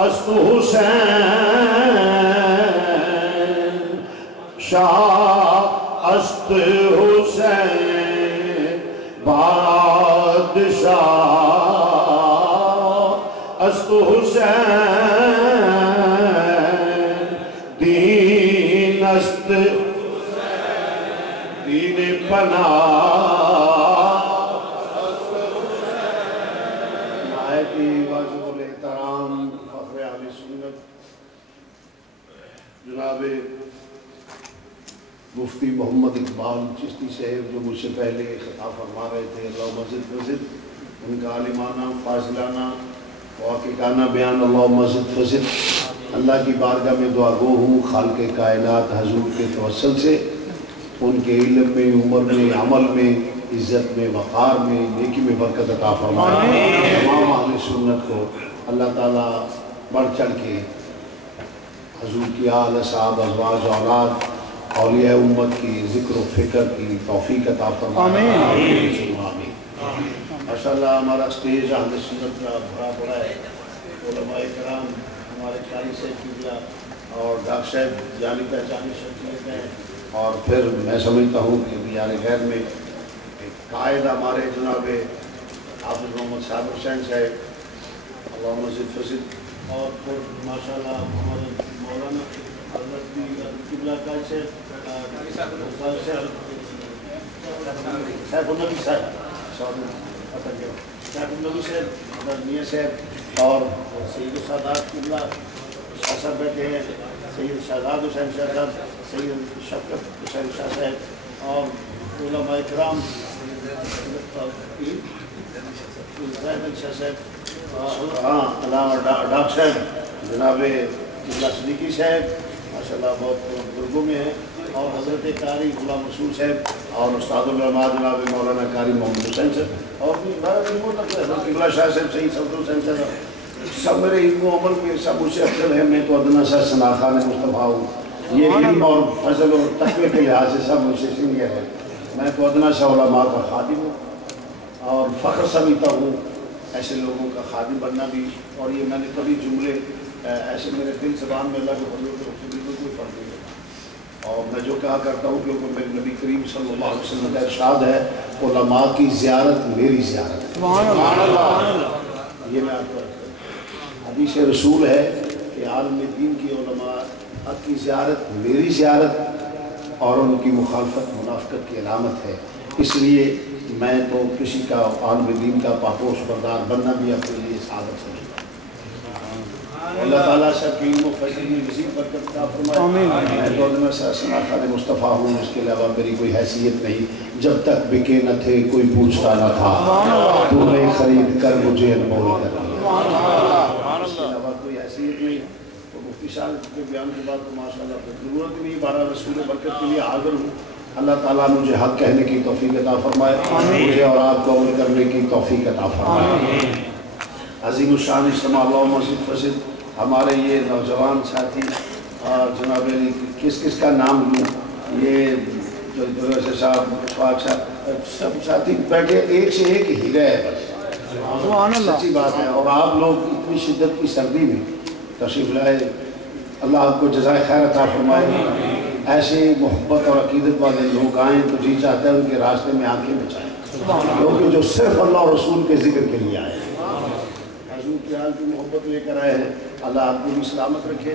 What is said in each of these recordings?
است حسین شاہ است حسین بادشاہ است حسین دین است دین پناہ نہایتی واجب الاحترام فخر اہل سنت جناب مفتی محمد اقبال چشتی صاحب جو مجھ سے پہلے خطاب فرما رہے تھے، اللہ مزد فزد، ان کا عالمانہ فاضلانہ محققانہ بیان اللہ مزد فزد، اللہ کی بارگاہ میں دعا گو ہوں خالق کائنات حضور کے توسل سے ان کے علم میں، عمر میں، عمل میں، عزت میں، وقار میں، نیکی میں برکت عطا فرمائے۔ تمام اہل سنت کو اللہ تعالیٰ بڑھ چڑھ کے حضور کی آل اصحاب ازواج اولاد اولیاء امت کی ذکر و فکر کی توفیق عطا فرمائے۔ آمین۔ ماشاءاللہ ہمارا اسٹیج اہل سنت کا بھرا پڑا ہے، علماء کرام ہمارے قاری صاحب قبلہ اور ڈاکٹر صاحب جانی پہچانی شخصیت ہیں، اور پھر میں سمجھتا ہوں کہ بیان خیر میں ایک قائد ہمارے جناب حافظ محمد صاحب حسین صاحب اللہ مزید فزد، اور پھر ماشاءاللہ ہمارے مولانا حضرت قبلہ قائد صاحب سیف النبی صاحب حضرت میاں صاحب اور سید السادات قبلہ شاہ صاحب بیٹھے ہیں، سید شہزاد حسین شاہ صاحب، سید شفقت حسین شاہ صاحب اور علماء کرام شاہ صاحب، ہاں علامہ ڈاکٹر صاحب جناب قبلہ صدیقی صاحب ماشاءاللہ بہت بزرگوں میں ہیں، اور حضرت قاری غلام رسول صاحب اور استاد العلماء جناب مولانا قاری محمد حسین صاحب، اور بھی بارہ علموں تک حضرت قبلہ شاہ صاحب، سید صفدر حسین صاحب، سب میرے علم و عمل میں سب مجھ سے افضل ہے۔ میں تو ادنا سا ثناءخوان مصطفیٰ ہوں، یہ علم اور فضل اور تقوی کے لحاظ سے سب مجھ سے سینئر ہے۔ میں تو ادنا سا علماء کا خادم ہوں اور فخر سمجھتا ہوں ایسے لوگوں کا خادم بننا بھی، اور یہ میں نے کبھی جملے ایسے میرے دل زبان میں اللہ کے فضل سے بالکل کوئی فرق نہیں ہوتا، اور میں جو کہا کرتا ہوں کیونکہ میرے نبی کریم صلی اللہ علیہ وسلم کا ارشاد ہے علماء کی زیارت میری زیارت ہے۔ یہ میں آپ کو حدیث رسول ہے کہ عالم دین کی علماء کی زیارت میری زیارت اور ان کی مخالفت منافقت کی علامت ہے، اس لیے میں تو کسی کا عالم دین کا پاپوش بردار بننا بھی اپنے لیے سعادت سمجھتا ہوں۔ اللہ تعالیٰ سب کی علم و فضل میں مزید برکت عطا فرمائے۔ میں تو ادنا سا ثناءخوان مصطفیٰ ہوں، اس کے علاوہ میری کوئی حیثیت نہیں، جب تک بکے نہ تھے کوئی پوچھتا نہ تھا، تو نے خرید کر مجھے انمول کر دیا، اس کے علاوہ کوئی حیثیت نہیں۔ تو مفتی صاحب کے بیان کے بعد تو ماشاءاللہ ضرورت نہیں، بارہ رسول برکت کے لیے حاضر ہوں۔ اللہ تعالیٰ مجھے حق کہنے کی توفیق عطا فرمائے، مجھے اور آپ کو عمل کرنے کی توفیق عطا فرمائے۔ عظیم الشان اجتماع اللہ مزید فزد، ہمارے یہ نوجوان ساتھی جناب کس کس کا نام لوں، یہ جو صاحب اشفاق صاحب سب ساتھی بیٹھے، ایک سے ایک ہیرا ہے بس، سچی بات ہے۔ اور آپ لوگ اتنی شدت کی سردی میں تشریف لائے، اللہ آپ کو جزائے خیر عطا فرمائے۔ ایسے محبت اور عقیدت والے لوگ آئیں تو جی چاہتا ہے ان کے راستے میں آنکھیں بچائیں، کیونکہ جو صرف اللہ اور رسول کے ذکر کے لیے آئے ہیں، حضور کی حال کی محبت لے کر آئے ہیں، اللہ آپ کو بھی سلامت رکھے۔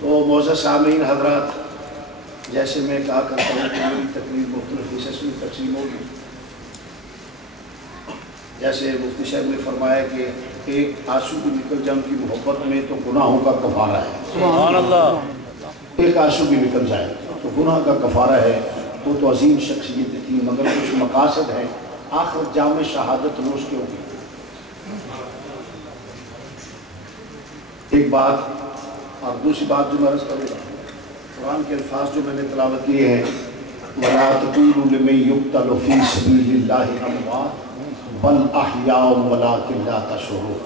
تو معزز سامعین حضرات، جیسے میں کہا کرتا ہوں کہ میری تقریر مختلف حصص میں تقسیم ہوگی، جیسے مفتی صاحب نے فرمایا کہ ایک آنسو بھی نکل جائے ان کی محبت میں تو گناہوں کا کفارہ ہے، سبحان اللہ، ایک آنسو بھی نکل جائے تو گناہ کا کفارہ ہے۔ وہ تو عظیم شخصیت تھی، مگر کچھ مقاصد ہیں، آخر جام شہادت نوش کیوں ہوئی۔ ایک بات اور دوسری بات جو میں عرض کروں گا، قرآن کے الفاظ جو میں نے تلاوت کیے ہیں، وَلَا تَقُولُوا لِمَن يُقْتَلُ فِي سَبِيلِ اللَّهِ أَمْوَاتٌ بَلْ أَحْيَاءٌ وَلَٰكِن لَّا تَشْعُرُونَ۔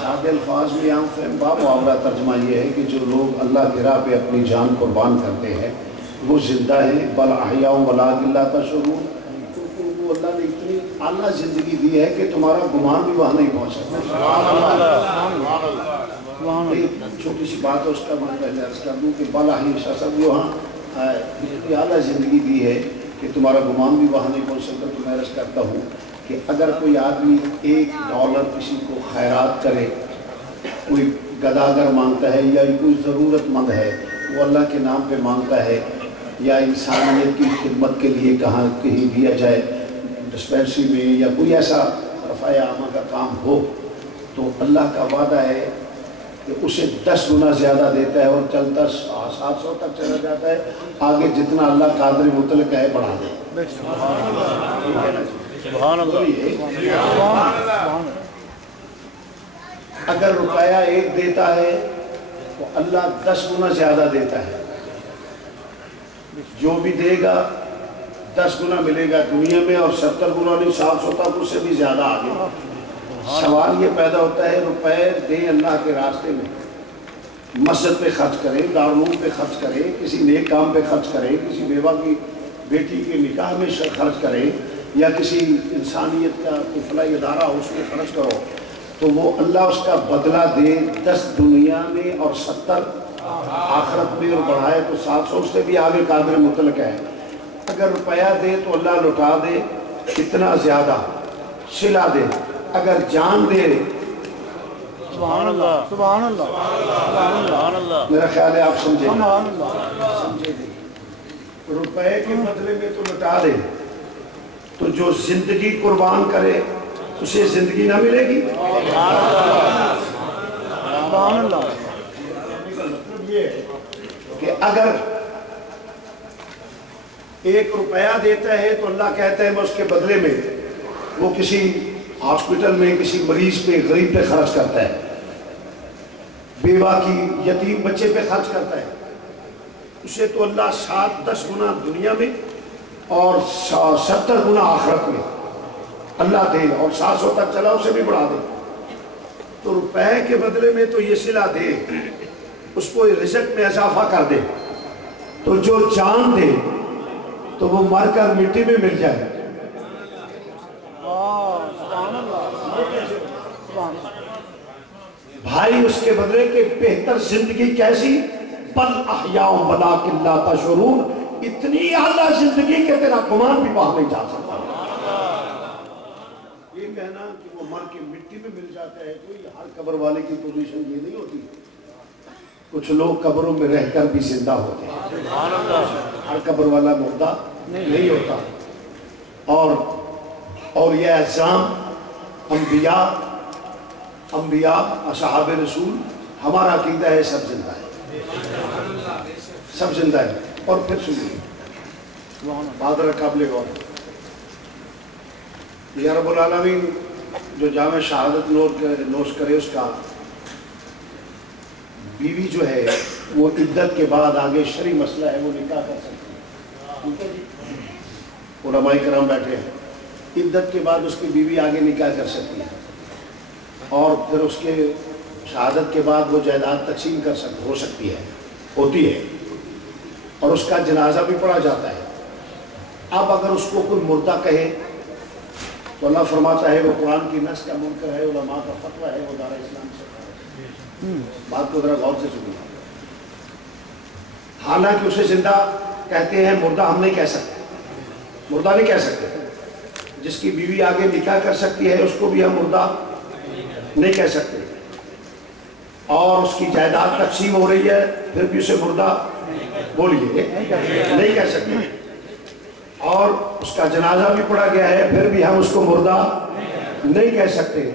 سادے الفاظ میں عام فہم بامحاورہ ترجمہ یہ ہے کہ جو لوگ اللہ کی راہ پہ اپنی جان قربان کرتے ہیں وہ زندہ ہیں، بل احیاء ولیکن لا تشعرون، وہ اللہ نے اتنی اعلیٰ زندگی دی ہے کہ تمہارا گمان بھی وہاں نہیں پہنچ سکتا۔ چھوٹی سی بات ہے اس کا میں پہلے عرض کر دوں کہ بالا ہی شاہ صاحب وہاں اتنی اعلیٰ زندگی دی ہے کہ تمہارا گمان بھی وہاں نہیں پہنچ سکتا. تو میں عرض کرتا ہوں کہ اگر کوئی آدمی $1 کسی کو خیرات کرے، کوئی گداگر مانگتا ہے یا کوئی ضرورت مند ہے وہ اللہ کے نام پہ مانگتا ہے، یا انسانیت کی خدمت کے لیے کہیں دیا جائے ڈسپینسری میں یا کوئی ایسا رفع عامہ کا کام ہو، تو اللہ کا وعدہ ہے کہ اسے 10 گنا زیادہ دیتا ہے اور چلتا 700 تک چلا جاتا ہے. آگے جتنا اللہ قادر مطلق ہے بڑھا دے. سبحان اللہ. اگر روپیہ 1 دیتا ہے تو اللہ 10 گنا زیادہ دیتا ہے. جو بھی دے گا 10 گنا ملے گا دنیا میں، اور 70 گنا نہیں 700 تک اس سے بھی زیادہ آگے. سوال یہ پیدا ہوتا ہے روپے دیں اللہ کے راستے میں، مسجد پہ خرچ کریں، دارالعلوم پہ خرچ کریں، کسی نیک کام پہ خرچ کریں، کسی بیوہ کی بیٹی کے نکاح میں خرچ کریں، یا کسی انسانیت کا فلاحی ادارہ ہو اس میں خرچ کرو، تو وہ اللہ اس کا بدلہ دے 10 دنیا میں اور 70 آخرت میں، اور بڑھائے تو 700 سے بھی آگے قادر مطلق ہے. اگر روپیہ دے تو اللہ لوٹا دے کتنا زیادہ، صلہ دے. اگر جان دے، سبحان اللہ سبحان اللہ سبحان اللہ. میرا خیال ہے آپ سمجھیں گے. روپے کے بدلے میں تو لوٹا دے، تو جو زندگی قربان کرے اسے زندگی نہ ملے گی. سبحان اللہ. مطلب یہ ہے کہ اگر 1 روپیہ دیتا ہے تو اللہ کہتا ہے میں اس کے بدلے میں وہ کسی ہاسپٹل میں کسی مریض پہ، غریب پہ خرچ کرتا ہے، بیوہ کی یتیم بچے پہ خرچ کرتا ہے، اسے تو اللہ 7-10 گنا دنیا میں اور 70 گنا آخرت میں اللہ دے، اور 700 تک چلا اسے بھی بڑھا دے. تو روپے کے بدلے میں تو یہ صلہ دے، اس کو رزق میں اضافہ کر دے. تو جو جان دے تو وہ مر کر مٹی میں مل جائے. بھائی اس کے بدلے کے بہتر زندگی کیسی، بل احیاء ولکن لا تشعرون، اتنی اعلیٰ زندگی کہ تیرا گمان بھی وہاں نہیں جا سکتا. یہ کہنا کہ وہ مر کے مٹی میں مل جاتا ہے، کوئی ہر قبر والے کی پوزیشن یہ نہیں ہوتی. کچھ لوگ قبروں میں رہ کر بھی زندہ ہوتے ہیں، ہر قبر والا مردہ نہیں ہوتا. اور یہ اعظام انبیاء اصحاب رسول، ہمارا عقیدہ ہے سب زندہ ہے، سب زندہ ہے. اور پھر سنیے بات قابل غور، یا رب العالمین جو جامع شہادت نوش کرے اس کا بیوی جو ہے وہ عدت کے بعد آگے شرعی مسئلہ ہے وہ نکاح کر سکتی ہے. ٹھیک ہے جی، علماء کرام بیٹھے ہیں، عدت کے بعد اس کی بیوی آگے نکاح کر سکتی ہے، اور پھر اس کے شہادت کے بعد وہ جائیداد تقسیم ہو سکتی ہے، ہوتی ہے، اور اس کا جنازہ بھی پڑھا جاتا ہے. اب اگر اس کو کوئی مردہ کہے تو اللہ فرماتا ہے وہ قرآن کی نص کا منکر ہے، علماء کا فتویٰ ہے، وہ دار اسلام سے بات کو ذرا غور سے سنیے. حالانکہ اسے زندہ کہتے ہیں، مردہ ہم نہیں کہہ سکتے، مردہ نہیں کہہ سکتے. جس کی بیوی آگے نکاح کر سکتی ہے اس کو بھی ہم مردہ نہیں کہہ سکتے، اور اس کی جائیداد تقسیم ہو رہی ہے پھر بھی اسے مردہ بولیے نہیں کہہ سکتے، اور اس کا جنازہ بھی پڑھا گیا ہے پھر بھی ہم اس کو مردہ نہیں کہہ سکتے.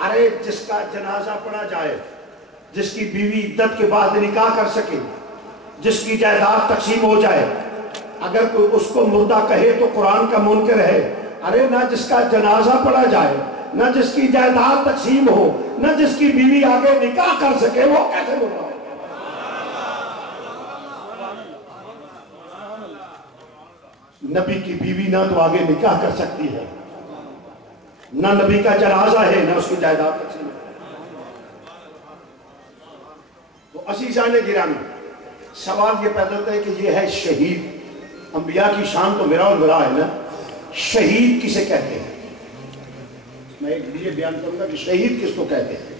ارے جس کا جنازہ پڑھا جائے، جس کی بیوی عدت کے بعد نکاح کر سکے، جس کی جائیداد تقسیم ہو جائے، اگر کوئی اس کو مردہ کہے تو قرآن کا منکر ہے. ارے نہ جس کا جنازہ پڑھا جائے، نہ جس کی جائیداد تقسیم ہو، نہ جس کی بیوی آگے نکاح کر سکے، وہ کیسے مردہ ہے؟ نبی کی بیوی نہ تو آگے نکاح کر سکتی ہے، نہ نبی کا جنازہ ہے، نہ اس کی جائیداد تقسیم ہے. تو عزیزان گرامی، سوال یہ پیدا ہوتا ہے کہ یہ ہے شہید. انبیاء کی شان تو میرا اور میرا ہے نا، شہید کسے کہتے ہیں؟ میں ایک یہ بیان کروں گا کہ شہید کس کو کہتے ہیں.